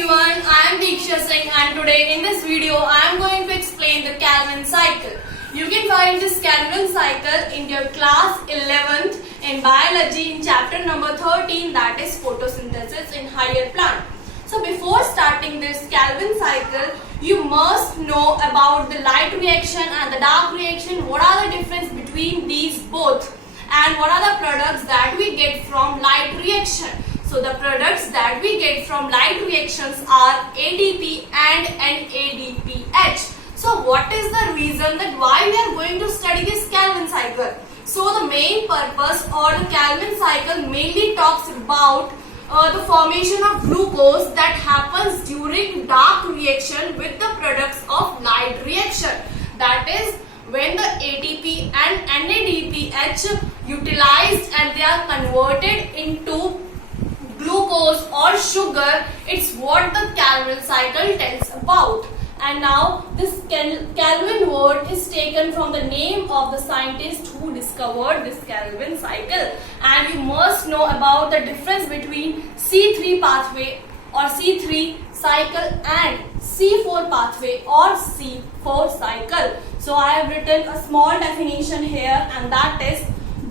everyone, I am Diksha Singh and today in this video I am going to explain the Calvin cycle. You can find this Calvin cycle in your class 11th in biology in chapter number 13, that is photosynthesis in higher plant. So before starting this Calvin cycle, you must know about the light reaction and the dark reaction. What are the difference between these both and what are the products that we get from light reaction. So the products that we get from light reactions are ADP and NADPH. So what is the reason that why we are going to study this Calvin cycle? So the main purpose or the Calvin cycle mainly talks about the formation of glucose that happens during dark reaction with the products of light reaction. That is when the ATP and NADPH utilized and they are converted into glucose or sugar. It's what the Calvin cycle tells about. And now this Calvin word is taken from the name of the scientist who discovered this Calvin cycle. And you must know about the difference between C3 pathway or C3 cycle and C4 pathway or C4 cycle. So I have written a small definition here, and that is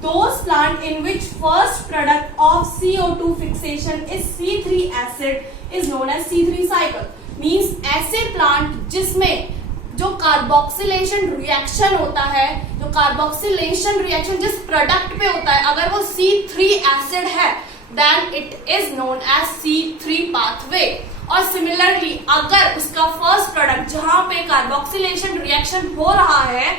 those plant in which first product of CO2 fixation is C3 acid is known as C3 cycle. Means ऐसे plant जिसमें जो carboxylation reaction होता है, जो carboxylation reaction जिस product पे होता है, अगर वो C3 एसिड है, then it is known as C3 pathway. और सिमिलरली अगर उसका फर्स्ट प्रोडक्ट जहां पे कार्बोक्सिलेशन रिएक्शन हो रहा है,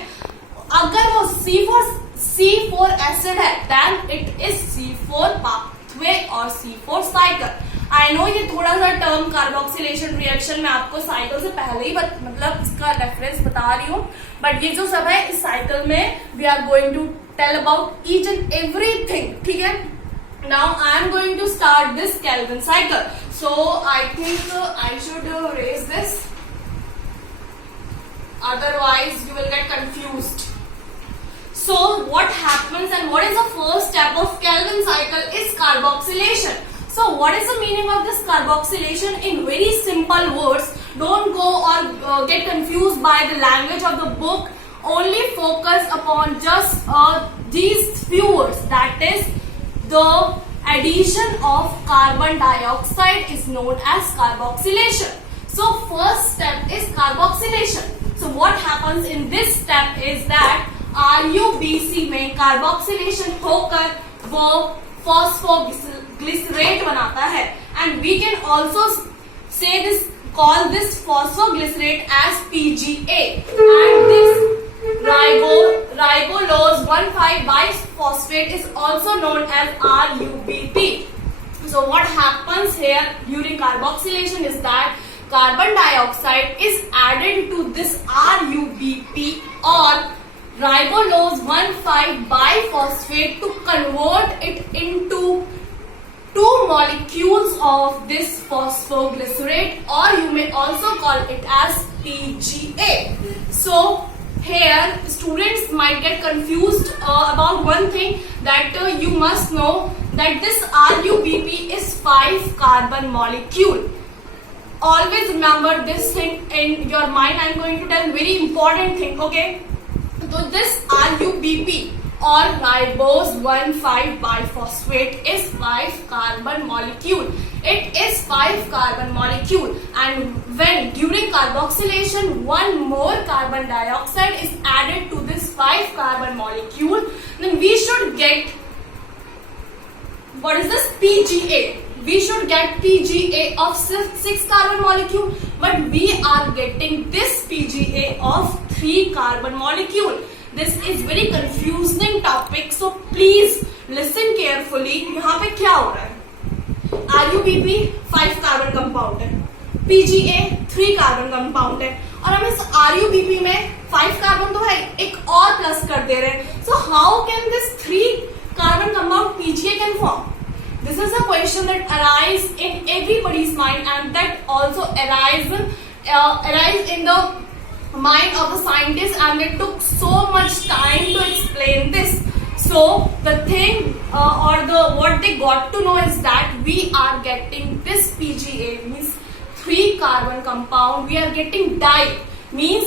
अगर वो C4 एसिड है, then it is C4 pathway or C4 cycle. I know ये थोड़ा सा टर्म कार्बोक्सिलेशन रिएक्शन में आपको साइकिल से पहले ही मतलब इसका रेफरेंस बता रही हूँ, बट ये जो सब है इस साइकिल में we are going to tell about each and everything. ठीक है, now I am going to start this Calvin cycle. So I think I should raise this, otherwise you will get confused. So what happens and what is the first step of Calvin cycle is carboxylation. So what is the meaning of this carboxylation in very simple words? Don't go or get confused by the language of the book. Only focus upon just these few words. That is, the addition of carbon dioxide is known as carboxylation. So first step is carboxylation. So what happens in this step is that RuBC में carboxylation होकर वो phosphoglycerate बनाता है, and we can also say this, call this phosphoglycerate as PGA, and this ribulose 1,5 biphosphate is also known as RuBP. So what happens here during carboxylation is that carbon dioxide is added to this RuBP or ribulose 1,5 biphosphate to convert it into two molecules of this phosphoglycerate, or you may also call it as PGA. So here students might get confused about one thing, that you must know that this RuBP is 5 carbon molecule. Always remember this thing in your mind. I am going to tell very important thing, okay? So this RuBP or ribose 1,5 biphosphate is 5 carbon molecule. It is 5 carbon molecule, and when during carboxylation one more carbon dioxide is added to this 5 carbon molecule, then we should get, what is this, PGA. We should get PGA of 6 carbon molecule, but we are getting this PGA of 3 carbon molecule. This is very confusing topic, so please listen carefully. यहाँ पे क्या हो रहा है? RuBP 5 carbon compound है, PGA 3 carbon compound है, और हम इस RuBP में 5 कार्बन तो है, एक और प्लस कर दे रहे हैं. So how can this 3 carbon compound PGA can form? This is a question that arises in everybody's mind, and that also arise in the mind of the scientists, and it took so much time to explain this. So the thing what they got to know is that we are getting this PGA, means 3 carbon compound we are getting die, means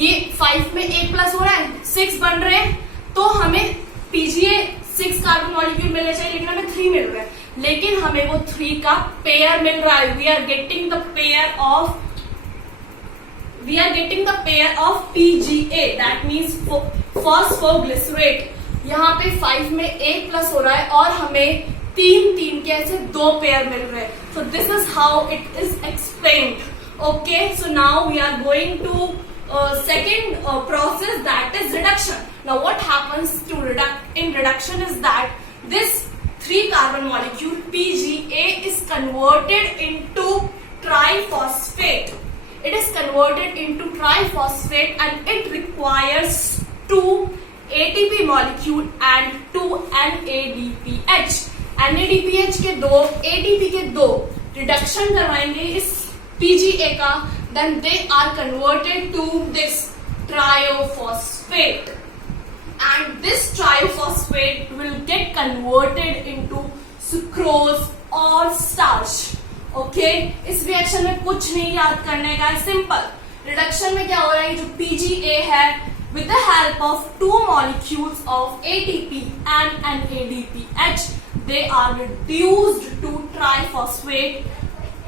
ये 5 में 1 plus हो रहा है, 6 बन रहे हैं, तो हमें पीजीए 6 कार्बन मॉलिक्यूल मिलने चाहिए, लेकिन हमें 3 मिल रहे हैं, लेकिन हमें वो 3 का पेयर मिल रहा है. We are getting the pair of PGA, that means phosphoglycerate. यहाँ पे 5 में 1 प्लस हो रहा है और हमें 3 के ऐसे 2 पेयर मिल रहे हैं. So this is how it is explained. Okay, so now we are going to second process, that is reduction. Now what happens in reduction is that this 3 carbon molecule PGA is converted into triphosphate. It is converted into triphosphate and it requires 2 ATP molecule and 2 NADPH. NADPH के 2, ATP के 2 reduction करवाएंगे इस PGA का, then they are converted to this triophosphate, and this triophosphate will get converted into sucrose or starch. Okay, इस reaction में कुछ नहीं याद करने का है, सिंपल. रिडक्शन में क्या हो रहा है, जो PGA है, with the help of 2 molecules of ATP and NADPH, they are reduced to triphosphate,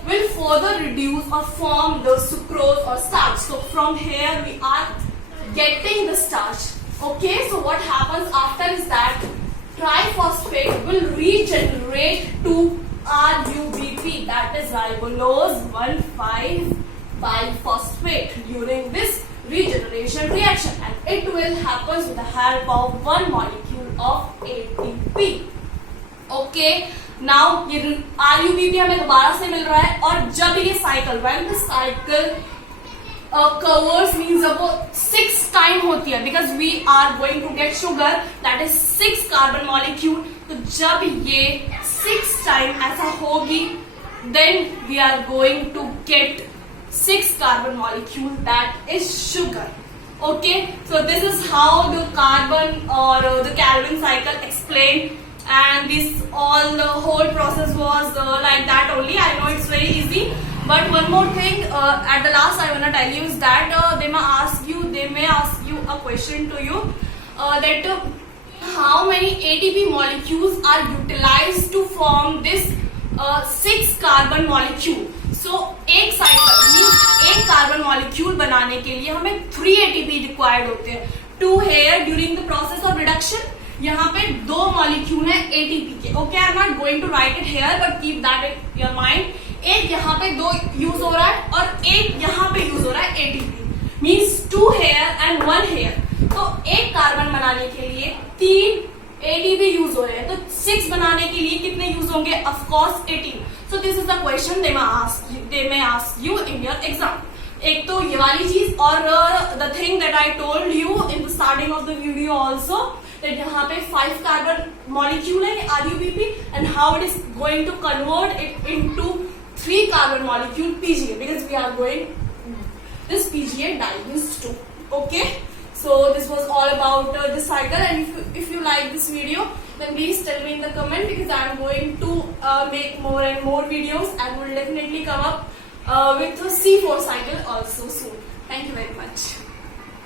will further reduce or form the sucrose or starch. So from here we are getting the starch. Okay, so what happens after is that triphosphate will regenerate to RUBP, that is ribulose 1,5-biphosphate during this regeneration reaction, and it will happen with the help of 1 molecule of ATP. Okay, now ये RUBP हमें दोबारा से मिल रहा है, और जब ये cycle when the cycle covers means जब वो 6 टाइम होती है, because we are going to get sugar that is 6 carbon molecule. तो जब ये 6 टाइम ऐसा होगी, then we are going to get 6 carbon molecule that is sugar. Okay, so this is how the carbon or the Calvin cycle explained, and the whole process was like that only. I know it's very easy, but one more thing at the last I want to tell you is that they may ask you a question to you, that how many ATP molecules are utilized to form this 6 carbon molecule. So एक cycle means एक carbon molecule बनाने के लिए हमें 3 ATP required होते हैं. 2 here during the process of reduction. यहाँ पे 2 मॉलिक्यूल है ATP के. Okay, I am not going to write it here, but keep that in your mind. एक यहाँ पे 2 यूज हो रहा है और एक यहाँ पे यूज हो रहा है ATP, means 2 here and 1 here. तो एक कार्बन बनाने के लिए 3 ATP यूज हो रहे हैं, तो 6 बनाने के लिए कितने यूज होंगे? Of course 18. So this is the question they may ask you in your exam. एक तो ये वाली चीज, और the thing that I told you in the starting of the video also, that यहाँ पे 5 कार्बन मॉलिक्यूल है RUBP, and how it is going to convert it into 3 carbon molecule PGA, because we are going this PGA dies too. Okay, so this was all about this cycle, and if you like this video, then please tell me in the comment, because I am going to make more and more videos, and will definitely come up with a C4 cycle also soon. Thank you very much.